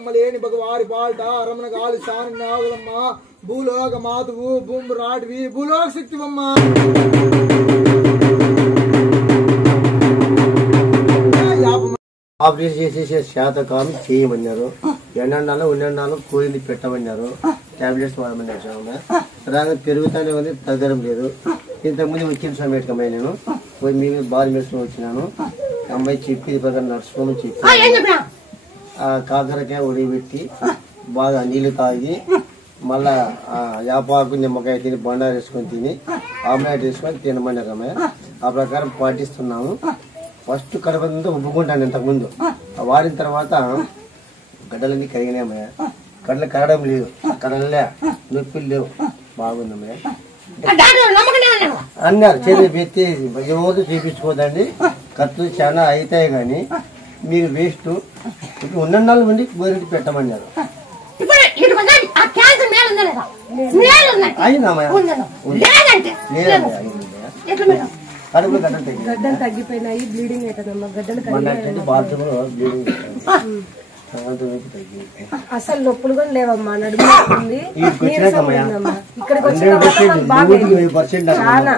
నమ్మలేని భగవారి పాల్ట రమణ గాలి సాని నాగులమ్మ భూలోక మాతువు భూమి రాటివి భూలోక శక్తివమ్మ ఆపరేషన్ చేసే శాతకాలం చేయమన్నారు. ఎండాలు ఉండెండాలు కూలింది పెట్టమన్నారు. టాబ్లెట్స్ వాడమన్నారు. పెరుగుతానే ఉంది, తగ్గడం లేదు. ఇంతకుముందు వచ్చిన సమేటకమ్మాయి నేను పోయి మీ బాల్ మెడిసిన్ వచ్చినాను. అమ్మాయి చెప్పి ప్రకారం నడుచుకోమని చెప్పి కాకరకాయ ఉడిపెట్టి బాగా నీళ్లు తాగి మళ్ళా యాపాకు నిమ్మకాయ తిని బండారు వేసుకొని తిని ఆమ్లెట్ వేసుకొని తినమన్నారు అమ్మాయి. ఆ ప్రకారం పాటిస్తున్నాము. ఫస్ట్ కడపంతా ఉబ్బుకుంటాను. ఇంతకుముందు వాడిన తర్వాత గడ్డలన్నీ కరిగినాయమ్మయ్య. గడ్డలు కరగడం లేదు, కడలే నొప్పులు లేవు, బాగుందమ్మయ్య అన్నారు. చర్య పెట్టి ఎవరు చూపించుకోదండి, ఖర్చు చాలా అవుతాయి కానీ మీరు వేస్ట్. ఇప్పుడు ఉన్న నాలుగు మంది గోరెట్టి పెట్టమన్నారు. గడ్డలు తగ్గిపోయినాయి, బ్లీడింగ్ అవుతుందమ్మా. గడ్డలు అసలు నొప్పులు కూడా లేవమ్మా. నడుము ఇక్కడికి వచ్చిన చాలా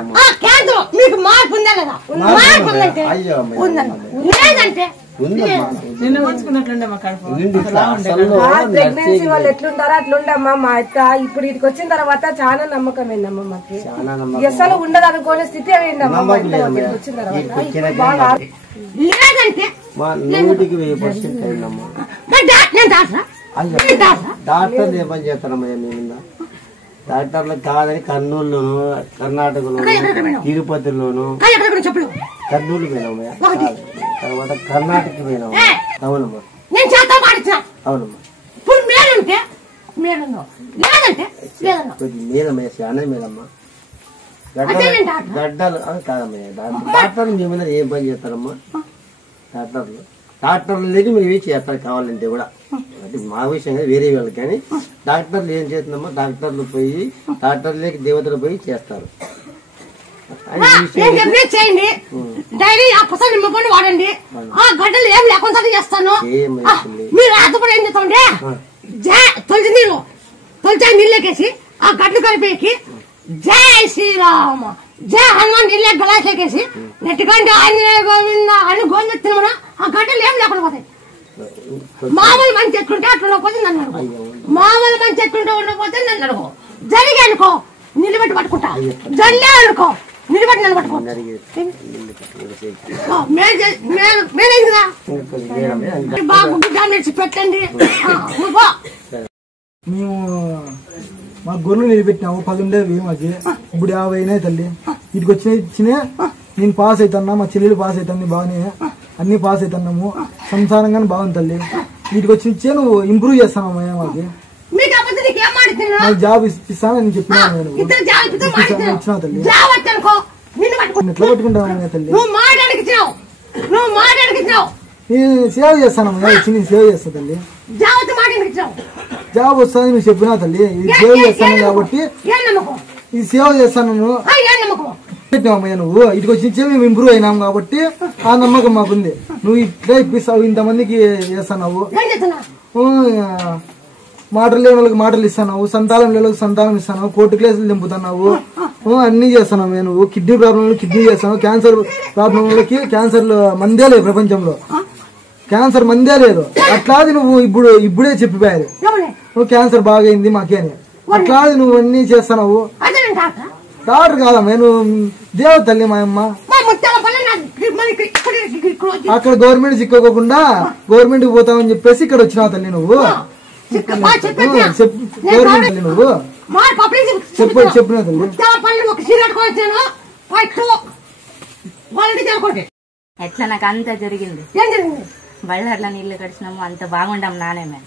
ప్రెగ్నెన్సీ వాళ్ళు ఎట్లుంటారో అట్లుండమ్మా. మా అక్క ఇప్పుడు ఇటుకు వచ్చిన తర్వాత చాలా నమ్మకం అయిందమ్మా. మాకు అసలు ఉండదు అనుకోని స్థితి అయిందమ్మా. మా ఇంట్లో వచ్చిన తర్వాత బాగా డాక్టర్లు ఏ పని చేస్తారమ్మయ్యా మీద? డాక్టర్లు కాదని కర్నూలులోను, కర్ణాటకలోను, తిరుపతిలోను, కర్నూలు పోయినామయ్యా. తర్వాత కర్ణాటక పోయినామా. అవునమ్మా అవునమ్మా. మేలమ్మయ్య చాలా మేలమ్మా. గడ్డలు కాదమ్మయ్య. డాక్టర్లు మీ మీద ఏం పని చేస్తారమ్మా? డాక్టర్లు లేక మీరు ఏం చేస్తారు కావాలంటే కూడా. అంటే మా విషయం వేరే వాళ్ళకి. కానీ డాక్టర్లు ఏం చేస్తున్నామో డాక్టర్లు పోయి డాక్టర్లకి దేవతలు పోయి చేస్తారు. డైలీ ఆ పుసలు నిమ్మకొని వాడండి. ఆ గడ్డలు ఏం లేకుండా చేస్తాను. మీరు ఆతపడి ఏం చేస్తామండి, తొలిచి నీళ్ళకేసి ఆ గడ్డలు కలిపేకి జై శ్రీరామ జై హనుమాన్ నీళ్ళ గలాసేసి నెట్టుకంటే ఆంజనేయ గోవింద అని గోవింద ఆ గడ్డలు ఏం లేకుండా పోతాయి. మామూలు మంచి ఎట్లుంటే అట్లా ఉండకపోతే నన్ను అడుగు. మామూలు మంచి ఎట్లుంటే ఉండకపోతే నన్ను అడుగు. జరిగి అనుకో నిలబెట్టి పట్టుకుంటా, జల్లే అనుకో నిలబెట్టి నిలబెట్టుకో. బాగా డామేజ్ పెట్టండి. మేము మా గొర్రెలు నిలబెట్టినాము. 10 ఉండేవి మాకి, ఇప్పుడు 50 అయినాయి తల్లి. వీటికి వచ్చిన నేను పాస్ అవుతున్నా, మా చెల్లెలు పాస్ అవుతుంది బాగానే, అన్ని పాస్ అవుతున్నాము. సంసారంగానే బాగుంది తల్లి. వీటికి వచ్చి నువ్వు ఇంప్రూవ్ చేస్తానమ్మా. మాకి నాకు జాబ్ ఇస్తానని చెప్పినాను. నేను ఇచ్చినా తల్లి. ఎట్లా పట్టుకుంటామయ్యా తల్లి? నేను సేవ చేస్తానమ్మా. వచ్చి నేను సేవ చేస్తా తల్లి. జాబ్ వస్తుంది నువ్వు చెప్పినా తల్లి. ఇది సేవ చేస్తాను కాబట్టి ఇది సేవ చేస్తాను. పెట్టినామయ్యా నువ్వు. ఇటుకు వచ్చి మేము ఇంప్రూవ్ అయినాం కాబట్టి ఆ నమ్మకం మాకుంది. నువ్వు ఇట్లా ఇప్పిస్తావు, ఇంతమందికి చేస్తున్నావు. మాటలు లేని వాళ్ళకి మాటలు ఇస్తున్నావు, సంతానం లేని వాళ్ళకి సంతానం ఇస్తున్నావు, కోర్టు కేసులు దింపుతున్నావు, అన్ని చేస్తున్నావు. నువ్వు కిడ్నీ ప్రాబ్లం కిడ్నీ చేస్తున్నావు. క్యాన్సర్ ప్రాబ్లం వాళ్ళకి క్యాన్సర్ మందే లేదు, ప్రపంచంలో క్యాన్సర్ మందే లేదు. అట్లాది నువ్వు ఇప్పుడే చెప్పిపోయారు నువ్వు క్యాన్సర్ బాగైంది మాకేని. అట్లాది నువ్వు అన్ని చేస్తున్నావు. డాక్టర్ కాదమ్మా, నువ్వు దేవ తల్లి. మా అమ్మ అక్కడ గవర్నమెంట్ చిక్కోకుండా గవర్నమెంట్ కి పోతావని చెప్పేసి ఇక్కడ వచ్చినావు తల్లి. నువ్వు గవర్నమెంట్ తల్లి నువ్వు చెప్పినావు తల్లి. ఎట్లా నాకు అంత జరిగింది. బళ్ళర్ల నీళ్లు కడిచినాము, అంత బాగుండాం నానేమే.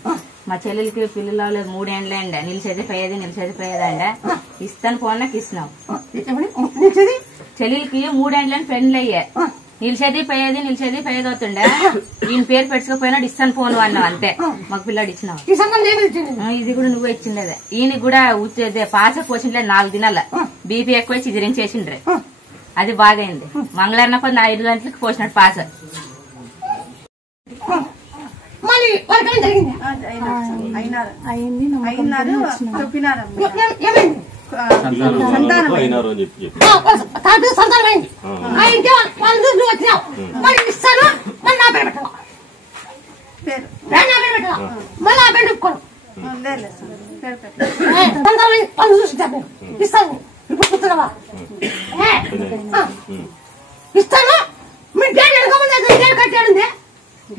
మా చెల్లెలకి పిల్లలు 3 ఏండ్లే అండి. నిలిచేది పోయేదండి. ఇస్తాను ఫోన్ నాకు ఇస్తున్నావు. చెల్లెలకి 3 ఏండ్లని పెండ్లు అయ్యా. నిలిచేది పోయేది అవుతుండే. ఈయన పేరు పెట్టుకోపోయినాడు, ఇస్తాను ఫోన్ అన్నావు అంతే. మాకు పిల్లాడు ఇచ్చినావు. ఇది కూడా నువ్వు ఇచ్చిండేదే. ఈయనకి కూడా పాస పోసిండే 4 దినాల బీపీ ఎక్కువ చిదిరించేసిండ్రే. అది బాగైంది. మంగళవారం 5 గంటలకు పోసినాడు పాస. మళ్ళీ వాళ్ళకేం జరిగింది? అయినారు చెప్పినారు ఏమైంది? సంతానం సంతానం అయింది. అయితే వాళ్ళు నువ్వు వచ్చినావు, మరి ఇస్తాను, మళ్ళీ నా పేరు పెట్టాలా? నా పేరు పెట్టాలా? మళ్ళీ ఆ పేరు చెప్పుకోను. సంతానం వాళ్ళు చూసి ఇస్తాను. ఇప్పుడు కూర్చున్నావా? ఇస్తాను. మీ డేట్ వెనకముందు అవుతుంది. డేట్ కట్టాడుంది,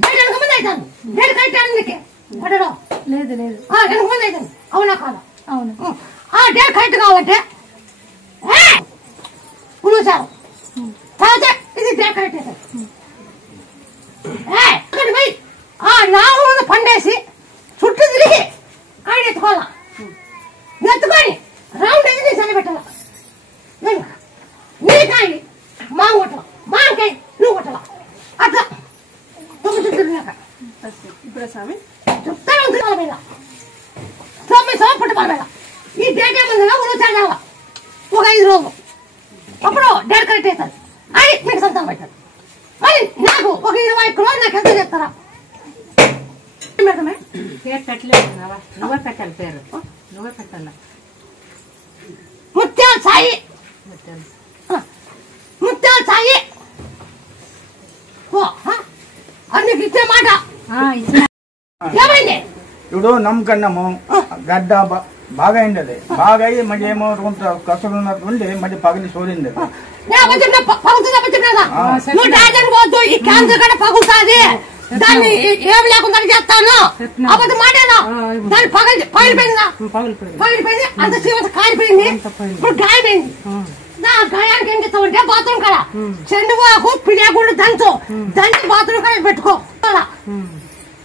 డేట్ వెనకముందు అవుతాను. డేట్ కట్టాడు నీకు పడడం లేదు. వెనకముందు అవుతుంది. అవునా కాదా? అవును. ఆ డేట్ కరెక్ట్ కావాలంటే సార్ తాగితే ఇది డేట్ కరెక్ట్ అవుతుంది. అక్కడికి పోయి ఆ నాలుగు పండేసి చుట్టూ తిరిగి ఆయన ఎత్తుకోవాలా. ఎత్తుకొని రౌండ్ అయితే నేను చల్లబెట్టాల. నీ కాయ మాంగ కొట్టాల, మాంకాయ నువ్వు కొట్టాల. అట్లా తిరిగినాక ఇప్పుడు స్వామి చెప్తాను మీద 9 సంవత్సరాలు పుట్టపాల మీద ఈ డేట్ ఏముందిగా ఉదయం ఒక 5 రోజులు అప్పుడు డేట్ కరెక్ట్ అవుతుంది. అది మీకు సంతానం పెట్టారు. మరి నాకు ఒక 21 రోజులు నాకు ఎంత చెప్తారా? పేరు పెట్టలేదు, నువ్వే పెట్టాలి. పేరు నువ్వే పెట్టాల. ముత్యాల సాయి, ముత్యాల సాయి. అది నీకు ఇచ్చే మాట ఏమైంది? ఇప్పుడు నమ్మకన్నాము గడ్డ బాగా అయింది. బాగా అయ్యి మరి ఏమో కొంత కసలు ఉన్నట్టుండి మరి పగిలి సోరింది. పగులుతుంది. ఈ క్యాన్సర్ కూడా పగులుతుంది. దాన్ని ఏమి లేకుండా చేస్తాను. అబద్ధం మాటేనా? దాన్ని పగిలిపోయింది. అంత సీమంత కాలిపోయింది. ఇప్పుడు గాయమైంది. నా గాయానికి ఏం చేస్తామంటే బాత్రూమ్ కాడ చెండువాకు పిడియాగుండు దంచు బాత్రూమ్ కాడ పెట్టుకో.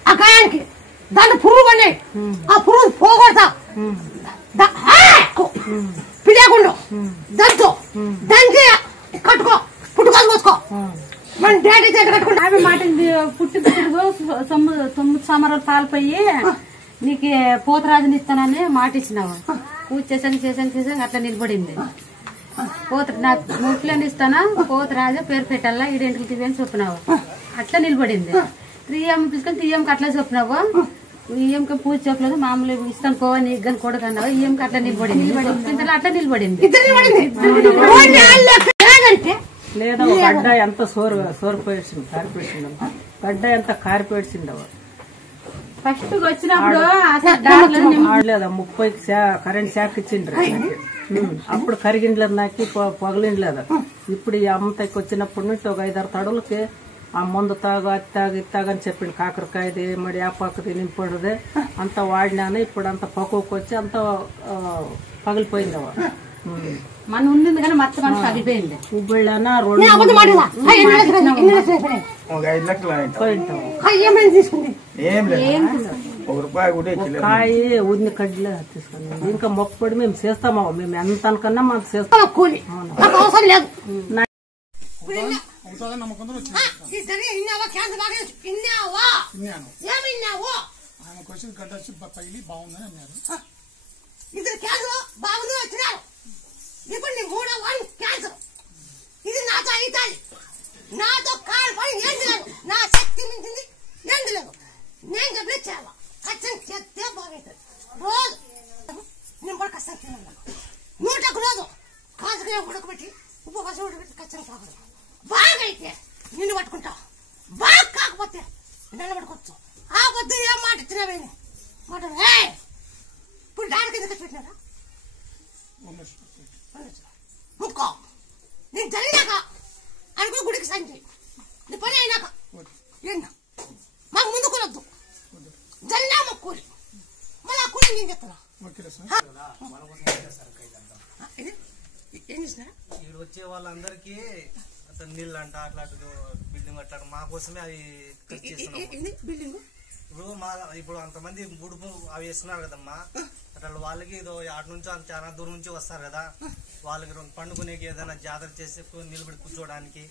ఆ గాయానికి దాన్ని పురుగు పడినాయి. ఆ పురుగు పోగొడతా. పిడియాగుండు దంచు దంచి కట్టుకో. పుట్టుకోలు పోసుకో. మన డాడీ చేత కట్టుకుంటా. ఆమె మాట పుట్టి 9 సంవత్సరాలు పాల్పోయి నీకు పోతరాజుని ఇస్తానని మాట ఇచ్చినావు. పూజ చేసాను అట్లా నిలబడింది. నా ముట్లని ఇస్తానా పోతరాజు పేరు పెట్టాలా ఈడెంటికి తీయని చెప్పినావు. అట్లా నిలబడింది. 3M తీసుకొని 3Mకి అట్లా చెప్పినావు. 3Mకి పూజ చెప్పలేదు. మామూలు ఇస్తాను పోవా నీకు కానీ కొడుకు అన్నావు. 3Mకి అట్లా నిలబడింది. అట్లా నిలబడింది. లేదా గడ్డ ఎంత సోరిపోయింది కారిపోయింది. గడ్డ ఎంత కారిపోయిండవు. ఫస్ట్ వచ్చినప్పుడు ఆడలేదా 30 కరెంట్ షాక్ ఇచ్చిండ్రు. అప్పుడు కరిగిండ్లేదు, నాకు పొగలిండలేదు. ఇప్పుడు ఈ అమ్మ తగ్గి వచ్చినప్పటి నుంచి ఒక 5-6 తడులకి ఆ మందు తాగు అది తాగు ఇది తాగని చెప్పిండు. కాకరకాయది మరి ఆపాకది నింపడదే అంత వాడినాను. ఇప్పుడు అంత పక్కువకి వచ్చి అంత పగిలిపోయిందవ. మన ఉంది కానీ మొత్తం మనసు తగ్గిపోయింది. ఉబ్బిళ్ళనా 2 ఒక 5 లక్షలు ఏం లేదు. ₹1 కూడా కాయ ఉన్ని కడ్లే తీసుకుని ఇంకా మొక్కపడి మేము చేస్తామో. మేము ఎంత అనుకన్నా మాకు చేస్తాం. ఇప్పుడు నీ 3వ వారం క్యాన్సర్. ఇది నాతో అవుతాయి. నాతో కాలు పని ఏంది లేదు. నా శక్తి మించింది ఏంది లేదు. నేను చెప్పలే చేయాలా. కష్టం చేస్తే బాగవుతుంది. రోజు నేను కూడా కష్టం తిన్నాను. 101 రోజు కాసుగా ఉడకబెట్టి ఉప్పు కష్టం ఉడకబెట్టి కష్టం కాకూడదు. బాగా అయితే నిన్ను పట్టుకుంటా. బాగా కాకపోతే నన్ను పట్టుకోవచ్చు. ఆ పొద్దు ఏం మాట ఇచ్చినావేమి మాట. ఇప్పుడు డాడీకి ఎందుకు పెట్టినారా? ముక్కో నేను జరిగినాక అనుకో గుడికి సంచి నీ పని అయినాక ఏందా మాకు ముందు కూరొద్దు. జరిగినా మాకు కూలి మళ్ళీ ఆ కూలి నేను చెప్తాను. ఏం చేసినారా? ఇక్కడ వచ్చే వాళ్ళందరికీ నీళ్ళు అంట అట్లా బిల్డింగ్ అట్లా మా కోసమే అవి బిల్డింగ్. ఇప్పుడు అంతమంది గుడుపు అవి వేస్తున్నారు కదమ్మా. అట్లా వాళ్ళకి ఏదో అటు నుంచి చాలా దూరం నుంచి వస్తారు కదా. వాళ్ళకి పండుకునేకి ఏదైనా జాతర చేసి నిలబడి కూర్చోడానికి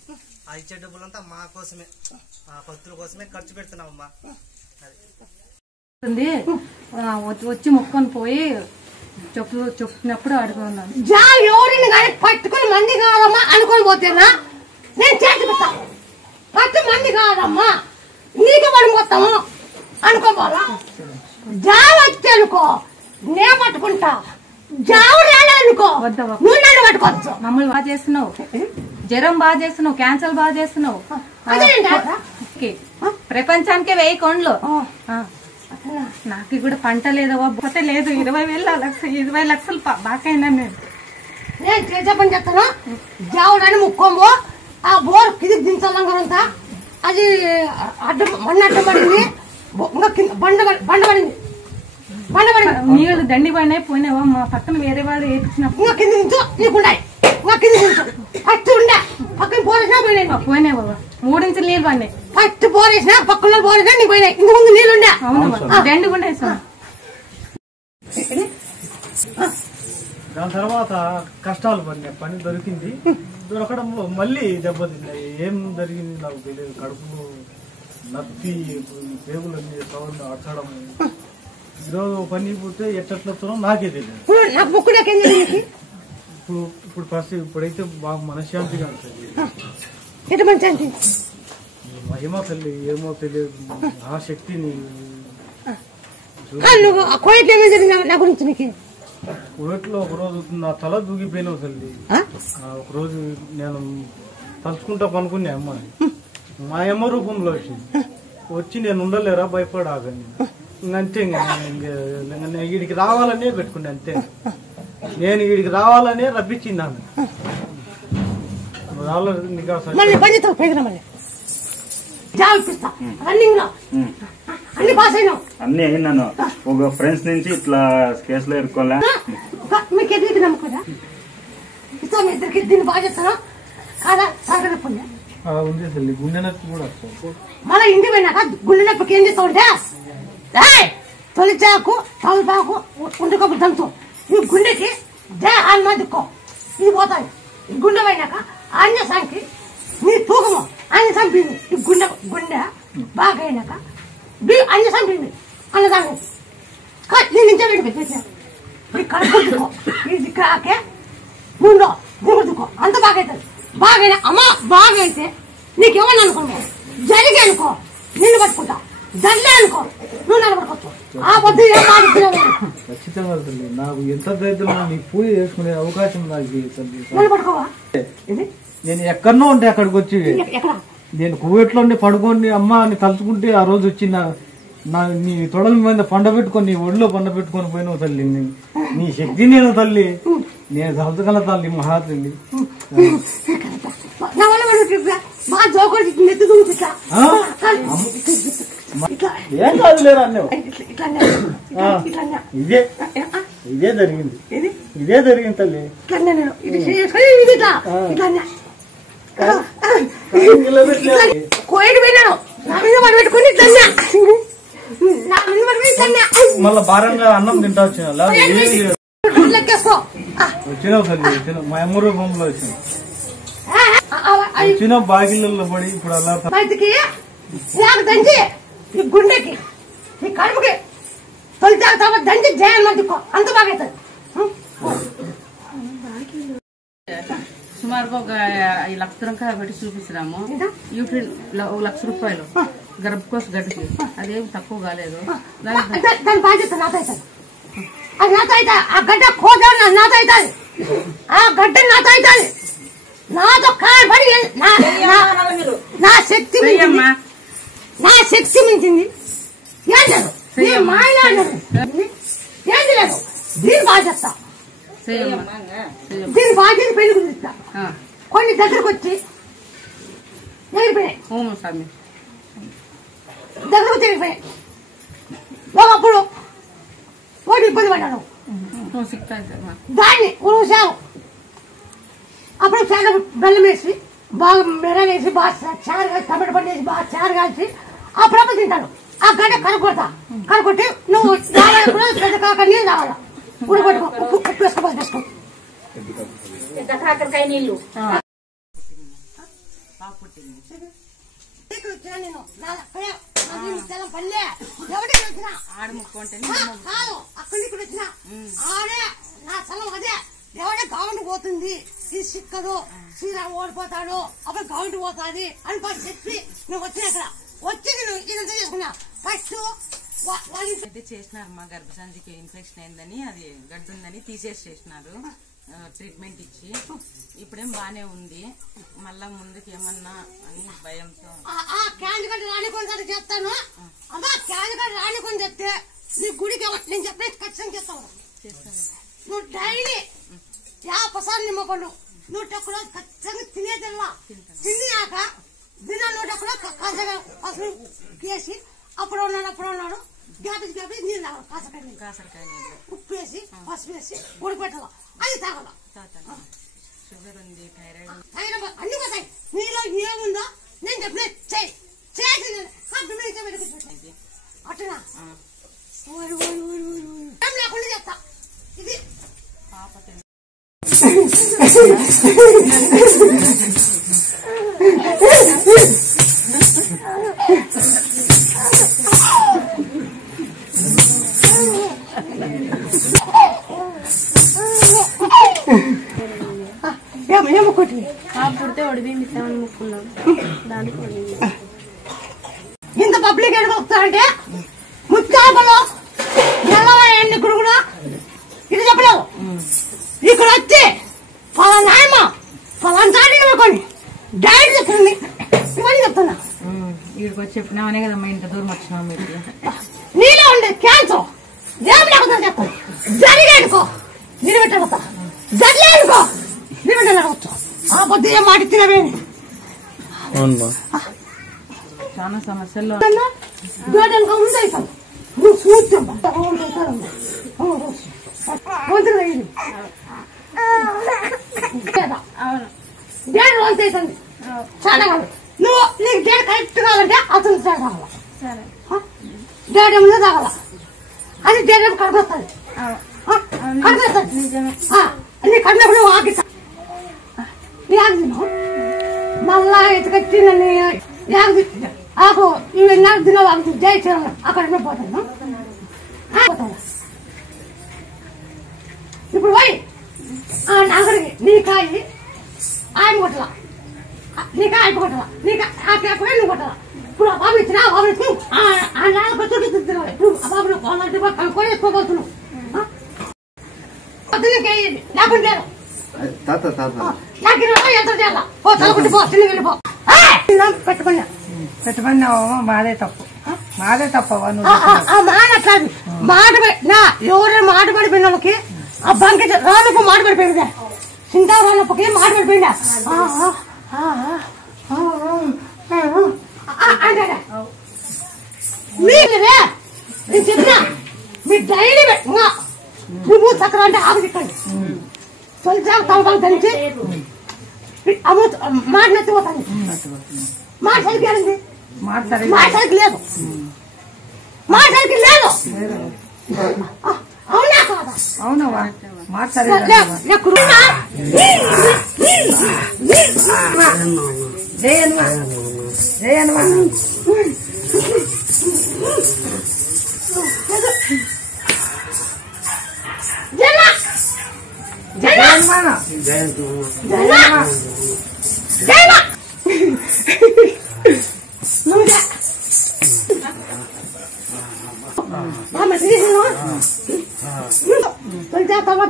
ఆ ఇచ్చే డబ్బులంతా మా కోసమే, ఆ భక్తుల కోసమే ఖర్చు పెడుతున్నామమ్మా. వచ్చి మొక్కుని పోయి చెప్పినప్పుడు అడుగున్నాను. ఎవరిని కానీ పట్టుకుని మంది కాదమ్మా అనుకొని పోతేనా నేను చేసి పెడతాను. 10 మంది కాదమ్మా నీకు పడి మొత్తము అనుకోవాలా జావ వచ్చి అనుకో నేను పట్టుకుంటా జావ రాలనుకో నువ్వు నన్ను పట్టుకోవచ్చు. మమ్మల్ని బాగా చేస్తున్నావు, జ్వరం బాగా చేస్తున్నావు, క్యాన్సర్ బాగా చేస్తున్నావు. ప్రపంచానికే 1000 కొండ్లు. నాకు కూడా పంట లేదు, పోతే లేదు. 20 లక్షలు బాకైనా నేను చేసే పని చెప్తాను. జావుడని ముక్కోంబో ఆ బోర్ కిందికి దించాలంతా అది బండ అడ్డం పడింది, బండ పడింది. నీళ్ళు దండి పోయినావా మా పక్కన వేరే వాళ్ళు వేయించినప్పుడు ఇంకా కింద దించు నీకున్నాయి. ఇంకా కింద దించు ఫస్ట్ ఉండే పక్కన పోరేసినా పోయినాయి బాబా. 3 ఇంచులు నీళ్ళు పడినాయి. ఫస్ట్ పోరేసినా పక్కన పోరేసినా నీకు పోయినాయి. ఇంక ముందు నీళ్ళు ఉండే. అవును దండి కూడా వేసాను. దాని తర్వాత కష్టాలు పడినాయి. పని దొరికింది, దొరకడం మళ్ళీ దెబ్బతిన్నాయి. ఏం జరిగింది నాకు తెలియదు. కడుపులో నత్తి, పేగులన్నీ సౌండ్ అచ్చడం. ఈరోజు పని పోతే ఎట్లొస్తానో నాకే తెలియదు. ఇప్పుడు పరిస్థితి ఇప్పుడైతే బాగా మనశ్శాంతిగా ఉంటుంది. మహిమ తల్లి ఏమో తెలియదు, ఆ శక్తిని కోవిట్లో ఒకరోజు నా తల దూగిపోయినావు తల్లి. ఒకరోజు నేను తలుచుకుంటా పనుకునే అమ్మాయి మా అమ్మ రూపంలో వచ్చి నేను ఉండలేరా భయపడాగని అంతే. వీడికి రావాలనే పెట్టుకున్నా అంతే. నేను వీడికి రావాలనే రప్పించిందాను. అన్ని అయినాను. ఒక ఫ్రెండ్స్ నుంచి ఇట్లా కేసులో ఎదుర్కోలే. మీకు ఎదురికి నమ్మకదా ఇస్తాం ఇద్దరికి దీన్ని బాగా చెప్తాను కాదా సాగర పుణ్య ఉంది తల్లి. గుండె నొప్పి కూడా మళ్ళీ ఇంటికి పోయినాక గుండె నొప్పికి ఏం చేస్తా ఉంటే తొలిచాకు తలపాకు ఉండుకోపు దంతు ఈ గుండెకి జయ హనుమాన్ దిక్కో ఇది పోతాయి. ఈ గుండె పోయినాక ఆంజసానికి నీ తూకము ఆంజసం పిండి. ఈ గుండె బాగా అయినాక ఆంజసం పిండి అన్నదాన్ని నేను ఇంచే పెట్టినా ఈ కడుపుకో ఈ దిక్కే ముందో దిగు దిక్కో అంత బాగా అవుతుంది. బాగా అమ్మ బాగా అయితే నీకేమన్నా అనుకున్నావు జరిగే అనుకో నిన్ను పట్టుకుంటా, జల్లే అనుకో నువ్వు నిలబడుకోవచ్చు. ఆ పొద్దు ఖచ్చితంగా తల్లి. నాకు ఎంత ధైర్యం నీ పూజ చేసుకునే అవకాశం నాకు తల్లి. నిలబడుకోవా నేను ఎక్కడనో ఉంటే అక్కడికి వచ్చి నేను కువైట్లో ఉండి పడుకొని అమ్మ అని తలుచుకుంటే ఆ రోజు వచ్చి నీ తొడల మీద పండ పెట్టుకొని నీ ఒడిలో పండ పెట్టుకొని పోయినావు తల్లి. నీ శక్తి నేను తల్లి, నేను తలుచుగల తల్లి మహా తల్లి. ఏం కాదు లేరా అన్న. ఇదే జరిగింది, ఇదే జరిగింది తల్లి. మళ్ళా భారంగా అన్నం తింటా వచ్చినావు తల్లి. వచ్చినావు మా అమ్మ రూపంలో వచ్చినావు. బాగిళ్ళల్లో పడి ఇప్పుడు అలా దంచి ఈ గుండెకి ఈ కడుపుకి తొలిచాక తర్వాత దంచి జయాన్ని మధ్యకో అంత బాగా అవుతుంది. సుమారుగా ఒక 1 లక్ష రూపాయలు పెట్టి చూపిస్తున్నాము. యూట్యూబ్ 1 లక్ష రూపాయలు గర్భకోశ గడ్డకి. అదేం తక్కువ కాలేదు. దాని బాధ్యత నాతో అవుతుంది. అది నాతో అవుతుంది. ఆ గడ్డ కోదా నాతో అవుతుంది. ఆ గడ్డ నాతో అవుతుంది. నాతో కాయపడి నా శక్తి నా శక్తి మించింది. ఏం లేదు ఏంది లేదు. దీని బాధ్యత దీని బాధ్యత పెళ్లి కుదిరిస్తా. కొన్ని దగ్గరకు వచ్చి ఎగిరిపోయాయి, దగ్గరకు వచ్చి ఎగిరిపోయాయి. ఒకప్పుడు పోటీ ఇబ్బంది పడ్డాను. దాన్ని ఉరుసావు. అప్పుడు చాలా బెల్లం వేసి బాగా మెరగేసి బాగా చారు కాసి టమాటో పండు వేసి బాగా చారు కాసి అప్పుడప్పుడు తింటాను. ఆ గడ్డ కనుక్కొడతా. కనుక్కొట్టి నువ్వు పెద్ద కాక నీళ్ళు తాగాల. ఉడగొట్టుకో, ఉప్పు వేసుకో, వేసుకో. కాకరకాయ నీళ్లు అక్కడి వచ్చినా ఆడే నా స్థలం అదే. ఎవడే గవర్నమెంట్ పోతుంది, ఇది సిక్కదు, శ్రీరామ్ ఓడిపోతాడు, అప్పుడు గవర్నమెంట్ పోతుంది అని చెప్పి నువ్వు వచ్చిన ఇక్కడ వచ్చి నేను ఇదంతా చేసుకున్నా. ఫస్ట్ అయితే చేసినారు మా గర్భసంచికి ఇన్ఫెక్షన్ అయిందని అది గడ్డుందని తీసేసేసినారు ట్రీట్మెంట్ ఇచ్చి. ఇప్పుడేం బానే ఉంది, మళ్ళా ముందుకు ఏమన్నా అని భయంతో. క్యాండిగడ్డ రానికొని చెప్తాను అమ్మా, క్యాండిగడ్డ రానికొని చెప్తే నీ గుడికి నేను చెప్పిన ఖచ్చితంగా చేస్తాను. నువ్వు డైలీ 50 నిమ్మపండు 100 ఖచ్చితంగా తినేదల్లా తిన్నాక దిన 100 కాసలు వేసి అప్పుడు ఉన్నాడు గ్యాపి నీళ్ళు తాగాలి. కాసరకాయ నీళ్ళు ఉప్పు వేసి పసుపు వేసి ఉడిపెట్టాల, అది తాగాల. షుగర్ ఉంది, థైరాయిడ్ అన్ని పోతాయి. నీలో ఏముందో నేను చెప్పిన చేసి అట్టనా ఏం లేకుండా చేస్తా. ఇది పుడితే ఒడిబియ్యం ఇస్తామని ముక్కున్నాం, దానికి ఇంత పబ్లిక్ ఎక్కడ వస్తారంటే ముత్తాపలో ఎన్ని గురుగుడు ఇది చెప్పలేవు. ఇక్కడ వచ్చి ఫలానాయమ ఫలాంటి అనుకోని డైరెక్ట్ చెప్తుంది. ఇవన్నీ చెప్తున్నా వీడికి వచ్చి చెప్పినామనే కదమ్మా ఇంత దూరం వచ్చినాం. మీరు నీలో ఉండే క్యాన్సర్ ఏం లేకుండా చెప్తాను. జరిగేనుకో నిలబెట్టగలుగుతా, జరలేనుకో నిలబెట్టలేవచ్చు. ఆ పొద్దు ఏం మాట తినవేమి చాలా సమస్యల్లో ఉంటాయి. నువ్వు చూస్తాం డేట్ రోజు అవుతుంది చాలా కాదు. నువ్వు నీకు డేట్ కరెక్ట్ కావాలంటే అతను తాగాల, డేట్ ఏమన్నా తాగాల. అది డేట్ ఏమో కడుపుతుంది నీ కడినప్పుడు ఆగిస్తా. మళ్ళా ఎత్తుకొచ్చి నన్ను ఆకు ఇవి నాకు దిన వాగుతుంది జై చరణ అక్కడ పోతాను. ఇప్పుడు పోయి నాగడికి నీ కాయి ఆయన కొట్టలా, నీ కాయ కొట్టలా, నీ కాకపోయి నువ్వు కొట్టలా. ఇప్పుడు ఆ బాబు ఇచ్చిన ఆ బాబు ఇచ్చి ఆ నాన్న తినాలి. ఇప్పుడు ఆ బాబు కనుక్కొని వేసుకోబోతున్నావు. లేకుంటే నాకు ఎంత చేయాలా? పో తలకుంటి పో, చిన్న వెళ్ళిపో. పెట్టుకున్నావు మాదే తప్పు, మాదే తప్పవా? మాట్లాడి మాట ఎవరైనా మాట పడిపోయిన వాళ్ళకి ఆ బంకి రాళ్ళకు మాట పడిపోయిందా, చింతా రాళ్ళకి మాట పడిపోయిందా అంటే మీరే నేను చెప్పినా మీ డైలీ నువ్వు చక్రం అంటే ఆకు తిట్టండి. తొలిసారి తలకాలు దంచి మాట నచ్చిపోతాను. మాట సరికి ఏంది? మాట సరికి లేదు, మాట సరికి లేదు. అవునా కాదా? అవునవా మాట సరే.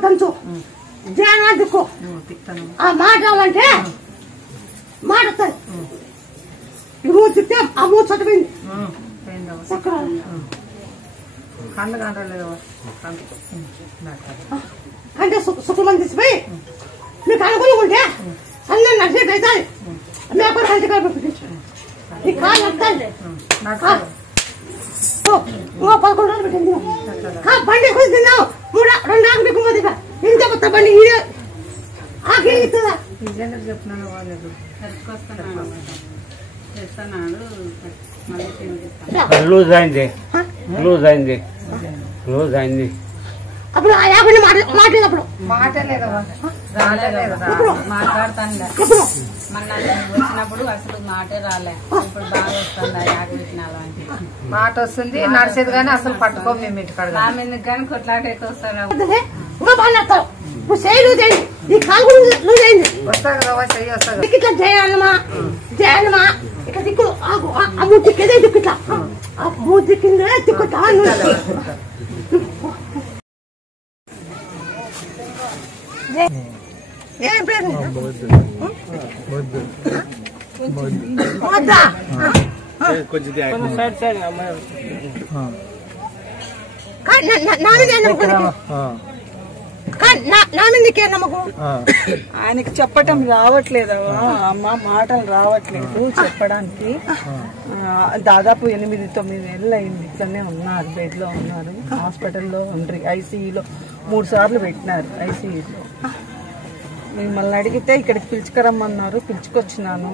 తంచు దిక్కు ఆ మాట అంటే మాట వస్తుంది. నువ్వు తిప్తే ఆ మూడు చదివింది అంటే సుఖమని తీసిపోయి మీకు అనుకూలంగా ఉంటే అన్న నడిచేది అవుతుంది. లేకపోతే కలిసి కలిపి నీ కాలు వస్తుంది. 11 రోజులు పెట్టింది బండి కొంచెం తిన్నావు. 2 ఆకు దిక్కుపోతుంది ఇంత కొత్త బండి ఆకి ఇస్తుందా? చెప్తున్నాను లూజ్ అయింది, లూజ్ అయింది, లూజ్ అయింది. అప్పుడు ఆ యాభై మాట్లాడినప్పుడు మాట్లాడతాను వచ్చినప్పుడు అసలు మాటే రాలే. ఇప్పుడు బాగా వస్తుంది ఆ యాభై విత్తనాలు అంటే మాట వస్తుంది, నడిచేది కానీ అసలు పట్టుకో మేము ఇంటికాడ నా మీదకి కానీ కొట్లాటైతే వస్తాడు. ఇంకా బాగున్నాడు ఇప్పుడు చేయి లూజ్ అయింది, ఈ కాలు లూజ్ అయింది. వస్తా కదా చెయ్యి వస్తా ఇట్లా చేయాలమ్మా చేయాలమ్మా ఇట్లా దిక్కు ఆ మూడు దిక్కేదే దిక్కు ఇట్లా మూతి కింద తిక్కుతాను. ఏం పేరు ఆయనకి చెప్పటం రావట్లేదవా అమ్మ, మాటలు రావట్లేదు చెప్పడానికి. దాదాపు 8-9 నెలలు అయింది. ఇట్లనే ఉన్నారు, బెడ్ లో ఉన్నారు, హాస్పిటల్లో ఉండ్రి. ఐసీయూలో 3 సార్లు పెట్టినారు ఐసీయూలో. మిమ్మల్ని అడిగితే ఇక్కడికి పిలుచుకురమ్మన్నారు, పిలుచుకొచ్చినాను.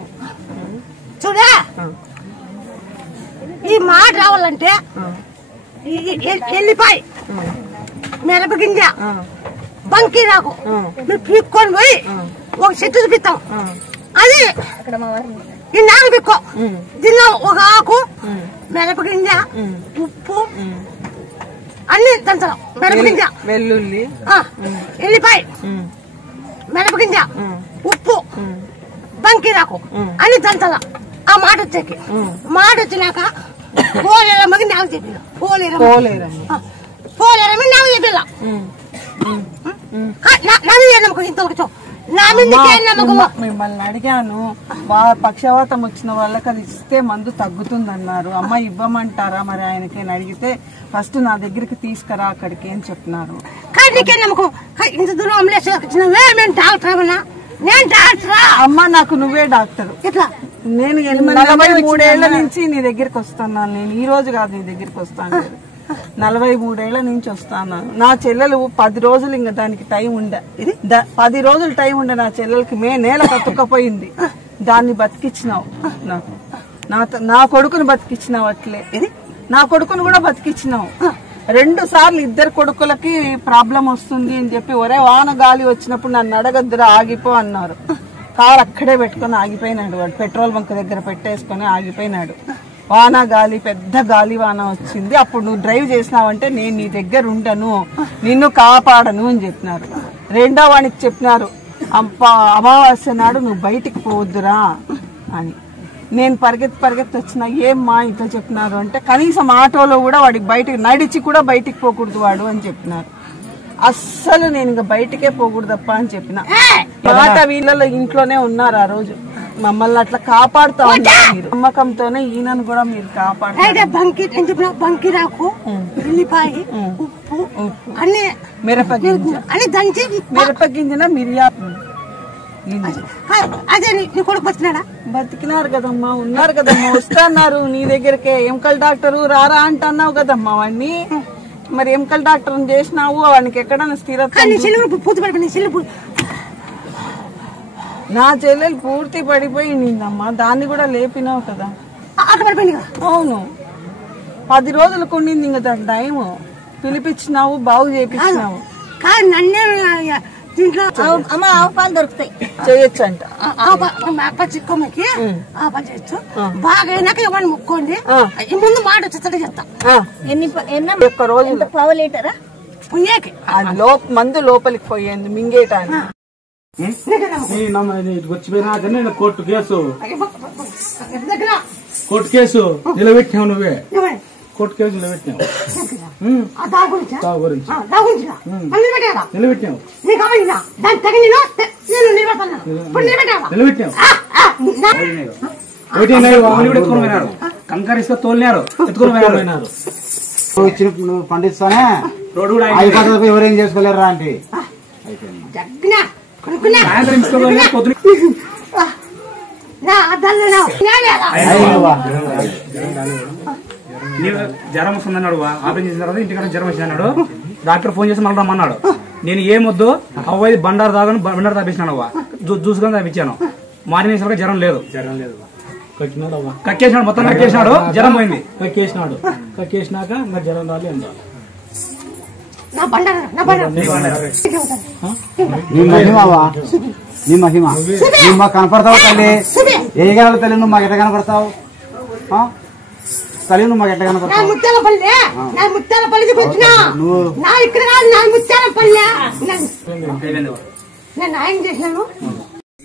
చూడా ఈ మాట రావాలంటే ఎల్లిపాయ, మిరపగింజ, బంకి రాకు మీరు పీక్కొని పోయి ఒక చెట్టు చూపిస్తాం. అది ఈ 4 పిక్కో, దీనిలో ఒక ఆకు, మిరపగింజ, ఉప్పు అన్ని దంచడం. మిరపగింజ, వెల్లుల్లి, ఎల్లిపాయ, మిరపగింజ, ఉప్పు, బంకి రాకు అన్ని దంచాల. ఆ మాట వచ్చాక మాట వచ్చినాక పోలేరమ్మకి నాకు చెప్పిన పోలేరమ్మ నాకు చెప్పిలా. మిమ్మల్ని అడిగాను, పక్షవాతం వచ్చిన వాళ్ళకి అది ఇస్తే మందు తగ్గుతుందన్నారు. అమ్మ ఇవ్వమంటారా మరి ఆయనకి అని అడిగితే ఫస్ట్ నా దగ్గరికి తీసుకురా అక్కడికి అని చెప్పినారు. ఇంత దూరం అంబులెన్స్ నేను డాక్టరా? అమ్మ నాకు నువ్వే డాక్టర్. నేను 43 ఏళ్ల నుంచి నీ దగ్గరికి వస్తున్నాను. నేను ఈ రోజు కాదు నీ దగ్గరికి వస్తాను, 43 ఏళ్ల నుంచి వస్తాను. నా చెల్లెలు 10 రోజులు ఇంకా దానికి టైం ఉండే, 10 రోజులు టైం ఉండే నా చెల్లెలకి నేల కత్తుకపోయింది. దాన్ని బతికిచ్చినావు నాకు. నా కొడుకుని బతికిచ్చినావు, అట్లే నా కొడుకుని కూడా బతికిచ్చినావు. 2 సార్లు 2 కొడుకులకి ప్రాబ్లం వస్తుంది అని చెప్పి ఒరే వాన గాలి వచ్చినప్పుడు నన్ను అడగద్దురా ఆగిపో అన్నారు. కారు అక్కడే పెట్టుకుని ఆగిపోయినాడు. వాడు పెట్రోల్ బంక్ దగ్గర పెట్టేసుకుని ఆగిపోయినాడు. వాన గాలి, పెద్ద గాలి వాన వచ్చింది. అప్పుడు నువ్వు డ్రైవ్ చేసినావంటే నేను నీ దగ్గర ఉండను, నిన్ను కాపాడను అని చెప్పినారు. 2వ వానికి చెప్పినారు అమావాస్య నాడు నువ్వు బయటికి పోవద్దురా అని. నేను పరిగెత్తి వచ్చిన ఏమ్మా ఇంత చెప్పినారు అంటే కనీసం ఆటోలో కూడా వాడికి బయటికి నడిచి కూడా బయటికి పోకూడదు వాడు అని చెప్పినారు. అస్సలు నేను ఇంకా బయటికే పోకూడదప్ప అని చెప్పిన మాట వీళ్ళలో ఇంట్లోనే ఉన్నారు. ఆ రోజు మమ్మల్ని అట్లా కాపాడుతా ఉన్నారు. మీరు నమ్మకంతోనే ఈయనను కూడా మీరు కాపాడుతారు. బంకిరాకు, ఉల్లిపాయ, ఉప్పు అన్ని, మిరపగింజ, మిరపగింజన మిరియా అదే నీ కొడుకు బతికినాడా? బతికినారు కదమ్మా, ఉన్నారు కదమ్మా, వస్తున్నారు నీ దగ్గరకే. ఎంకల్ డాక్టర్ రారా అంటున్నావు కదమ్మా వాడిని. మరి ఎంకల్ డాక్టర్ చేసినావు, వానికి ఎక్కడన్నా స్థిరత్వం. నా చెల్లెలు పూర్తి పడిపోయిందమ్మా, దాన్ని కూడా లేపినావు కదా. అవును, 10 రోజులకు ఉండింది ఇంకా దాని టైం. పిలిపించినావు, బాగు చేయించినావు. దీంట్లో అమ్మ ఆవు పాలు దొరుకుతాయి, చేయొచ్చు అంట. చిక్కమ్మకి ఆవు పాలు చేయొచ్చు. బాగా అయినాక ఇవ్వండి ముక్కోండి. ముందు మాట వచ్చేసరికి చెప్తా. ఒక్క రోజు పావు లీటరా పుయ్యాకి మందు లోపలికి పోయేది మింగేటాన్ని. వచ్చిపోయినాక కోర్టు కేసు నిలబెట్టినావు, నువ్వే కోర్టు కేసు నిలబెట్టినావు. గురించి నిలబెట్టినావు, నిలబెట్టినావు. కంకరిస్తే తోలినారు, ఎత్తుకుని పోయినారు. పండిస్తానే ఎవరేం చేసుకోలేరు అంటే జ్వరం వస్తుందన్నాడు. ఆపరేషన్ చేసిన తర్వాత ఇంటికన్నా జ్వరం వచ్చినాడు. డాక్టర్ ఫోన్ చేసి మళ్ళీ రమ్మన్నాడు. నేను ఏమొద్దు అవ్వది బండారు తాగను, బండారు తాపించినాను. చూసుకొని తాపించాను. మార్నింగ్ వేసినాక జ్వరం లేదు. కక్కేసినాడు, మొత్తం కక్కేసినాడు, జ్వరం పోయింది. కక్కేసినాక మరి జ్వరం రాలి అంటారు. నీ మహిమ నువ్వు మాకు కనపడతావు తల్లి. ఏ గల తల్లి నువ్వు మాకు ఎట్లా కనపడతావు తల్లి? నువ్వు మాకు ఎట్లా కనపడతావు? నేను ఆయన చేసినాను.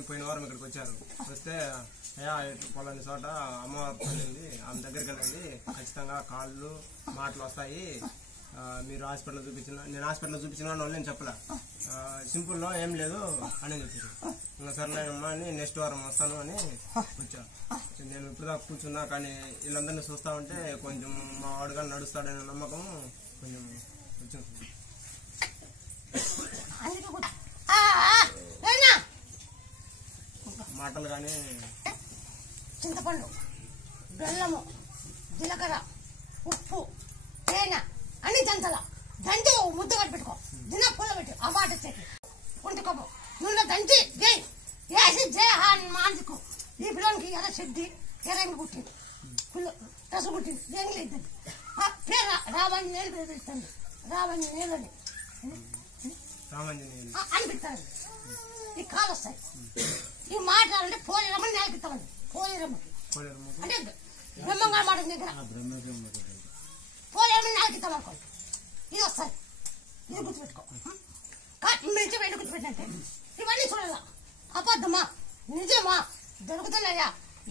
పోయిన వారం ఇక్కడికి వచ్చారు. వస్తే అయ్యా పొలాని చోట అమ్మవారు పడింది, ఆమె దగ్గరికి వెళ్ళండి, ఖచ్చితంగా కాళ్ళు మాటలు వస్తాయి, మీరు హాస్పిటల్ చూపించిన నేను హాస్పిటల్ చూపించిన వాళ్ళు నేను చెప్పలే, సింపుల్లో ఏం లేదు అని చెప్పారు. ఇంకా సరేలేమ్మా అని నెక్స్ట్ వారం వస్తాను అని వచ్చా. నేను ఇప్పుడు దాకా కూర్చున్నా, కానీ వీళ్ళందరినీ చూస్తా ఉంటే కొంచెం మా వాడుగా నడుస్తాడనే నమ్మకం కొంచెం వచ్చింది. మాటలు కానీ చింతపండు, బెల్లము, జీలకర్ర, ఉప్పు, తేనె అన్ని దంతల దంచి ముద్ద కట్టి పెట్టుకో, దిన పూల పెట్టి ఆ మాట చెట్టు ఉంటుకోపో నువ్వు దంచి జై వేసి జై మాంచుకో. ఈ పిల్లలకి ఎర్ర చెడ్డి ఎర్రంగి కుట్టింది, రసం కుట్టింది, ఎంగి ఇద్దండి పేరు రామాంజనేయులు పేరు ఇస్తుంది, రామాంజనేయులు అని అనిపిస్తాను. ఈ కాలు వస్తాయి, ఈ మాట్లాడాలంటే పోలేరమ్మని నేలకిస్తామండి, పోలేరమ్మ అంటే బ్రహ్మంగా మాట దగ్గర పోలేరమ్మని నేలకిస్తాం అనుకోండి, ఇది వస్తుంది, ఇది గుర్తుపెట్టుకో. నుంచి వెంట గుర్తుపెట్టినట్టే ఇవన్నీ చూడాల, అబద్ధమా నిజమా దొరుకుతున్నాయా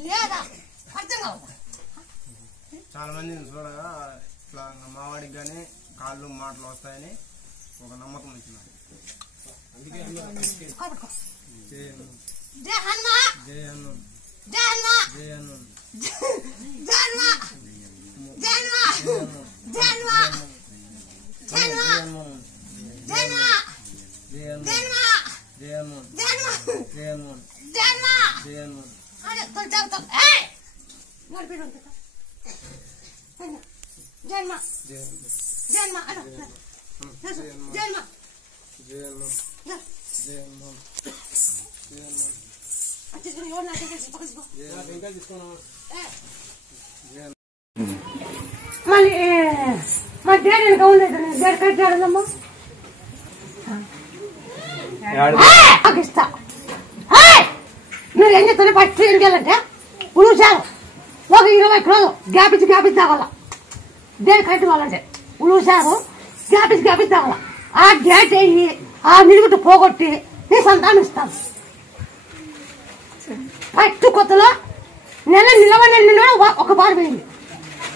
లేదా అర్థం కావద్దా. చాలా మంది చూడగా ఇట్లా మావాడికి కానీ కాళ్ళు మాటలు వస్తాయని ఒక నమ్మకం వచ్చింది. అందుకే జై హనుమాన్, జై హనుమాన్, జై హనుమాన్, జై హనుమాన్, జై హనుమాన్, జై హనుమాన్, జై హనుమాన్, జై హనుమాన్, జై హనుమాన్, జై హనుమాన్, జై హనుమాన్, జై హనుమాన్, జై హనుమాన్, జై హనుమాన్, జై హనుమాన్, జై హనుమాన్. అరే తొలచావుతా ఏయ్ నడిపిడు జై హనుమాన్, జై హనుమాన్, జై హనుమాన్, అరే జై హనుమాన్, జై హనుమాన్, జై హనుమాన్, జై హనుమాన్. మళ్ళీ మా డాడీ వెనక ఉండేది, డాడీ కట్టాడమ్మా ఇస్తా. మీరు ఏం చెప్తారు ఫస్ట్ ఏం చేయాలంటే ఉలుసారు ఒక 20 కిలోలు గ్యాపించి తాగాల, డాడీ కట్టుకోవాలంటే ఉలుసారు గ్యాపించి తాగాల. ఆ డేట్ అయ్యి ఆ నిలుగుట్టు పోగొట్టి నీ సంతానం ఇస్తాను. ఫస్ట్ కొత్తలో నెల నిలబడి ఒక బార్ పోయింది,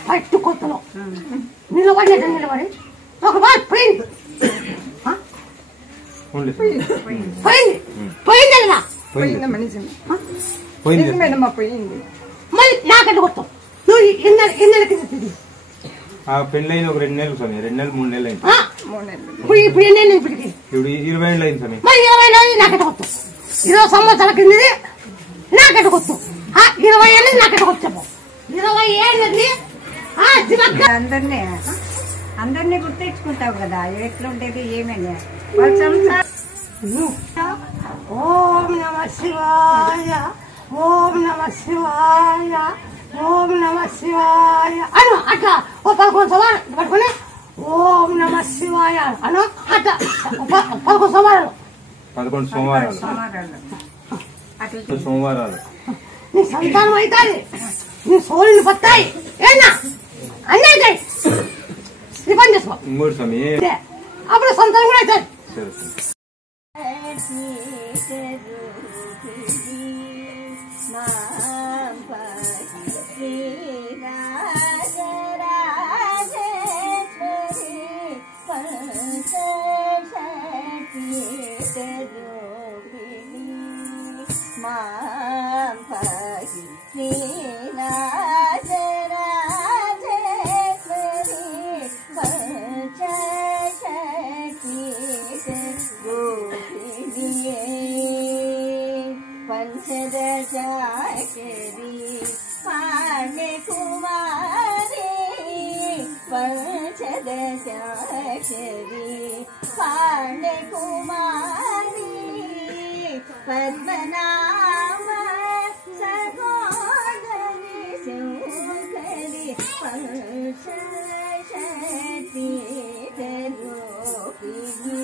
ఫస్ట్ కొత్తలో నిలబడి ఒక బార్ పోయింది, మళ్ళీ నాకంటే కొత్తావు నువ్వు ఎన్నెలకి పెళ్ళైన ఒక 2 నెలలు స్వామి, 2 నెలలు 3 నెలలు అయింది. ఇప్పుడు ఎన్ని ఏళ్ళు ఇప్పటికి? ఇప్పుడు 20 ఏళ్ళు అయింది స్వామి. మరి 20 ఏళ్ళు నాకంటే కొత్తావు, 20 సంవత్సరాల కింద నాకంటే కొత్తావు, 20 ఏళ్ళు నాకంటే కొత్తావు, 20 ఏళ్ళది అందరినీ గుర్తించుకుంటావు కదా, ఎట్లుంటేది ఏమని. ఓం నమ శివాయ, ఓం నమ శివాయ, ఓం నమ శివాయ అను అట్లా 11 సవాలు పట్టుకుని ఓం నమ శివాయ అను అట్లా 11 సవాలు 11 సోమవారాలు నీ సంతానం అవుతాయి, నీ సోళ్ళు పత్తాయి, ఏనా అన్నీ అవుతాయి. నీ పని చేసుకో ఇంకోటి స్వామి, అప్పుడు సంతానం కూడా అవుతాయి. పద్మనామ సహోదరి శంకరి పంచశతి రూపిణి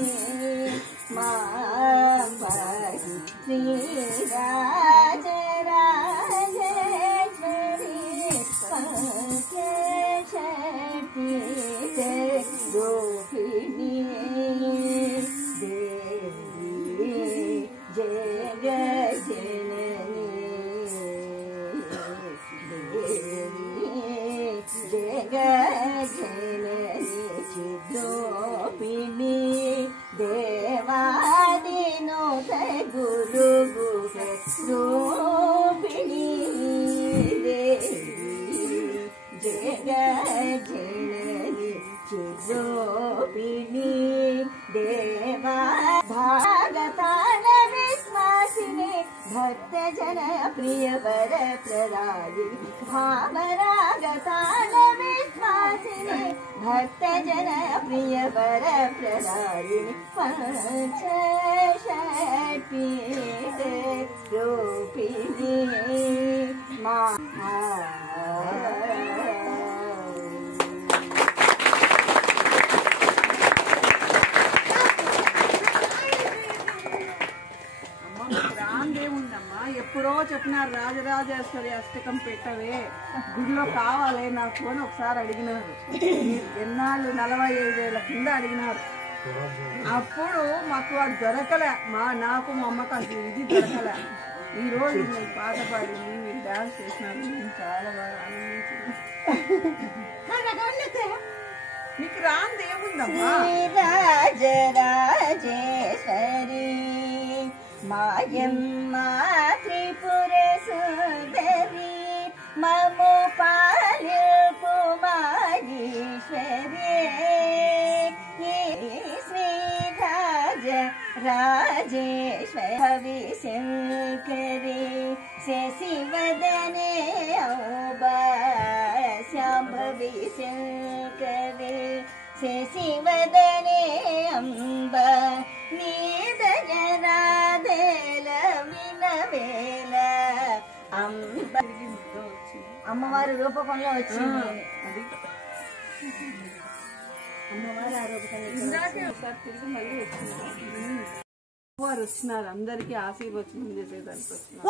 మాంబరి శ్రీరాజరాజేశ్వరి పంచశతి రూపిణి దేవి జయ జనని रूपिणी देवा भागताल विश्वासिने भक्त जन प्रिय वर प्रदायिनी भावरागताल विश्वासिने भक्त जन प्रिय वर प्रदायिनी पंचशक्ति रूपिणी माँ రాందేముందమ్మా ఎప్పుడో చెప్పినారు రాజరాజేశ్వరి అష్టకం పెట్టవే గుడిలో కావాలి నాకు అని ఒకసారి అడిగినారు. ఎన్నాళ్ళు 45 ఏళ్ల కింద అడిగినారు. అప్పుడు మాకు అది దొరకలే. నాకు మా అమ్మకు అది ఇది దొరకలే. ఈ రోజు నేను పాట పాడింది, మీరు డాన్స్ చేసినారు, నేను చాలా బాగా ఆనందించింది. మీకు రాందేముందమ్మా? రాజరాజేశ్వరి మాయమ్మ త్రిపుర సుందరి మము పాలిపు మాయేశ్వరి శ్రీ రాజేశ్వరి హవిశంకరి శశివదనే ఔబా శాంభవి శంకరి శశివదనే అంబ నీదయరాదేల వినవేల అంబ అమ్మవారి రూపకంలో వచ్చింది. అమ్మవారు ఆ రూపకంలో ఇందాకే ఒకసారి తిరిగి మళ్ళీ వచ్చినారు. వారు వచ్చినారు, అందరికీ ఆశీర్వచనం చేసేదానికి వచ్చినారు.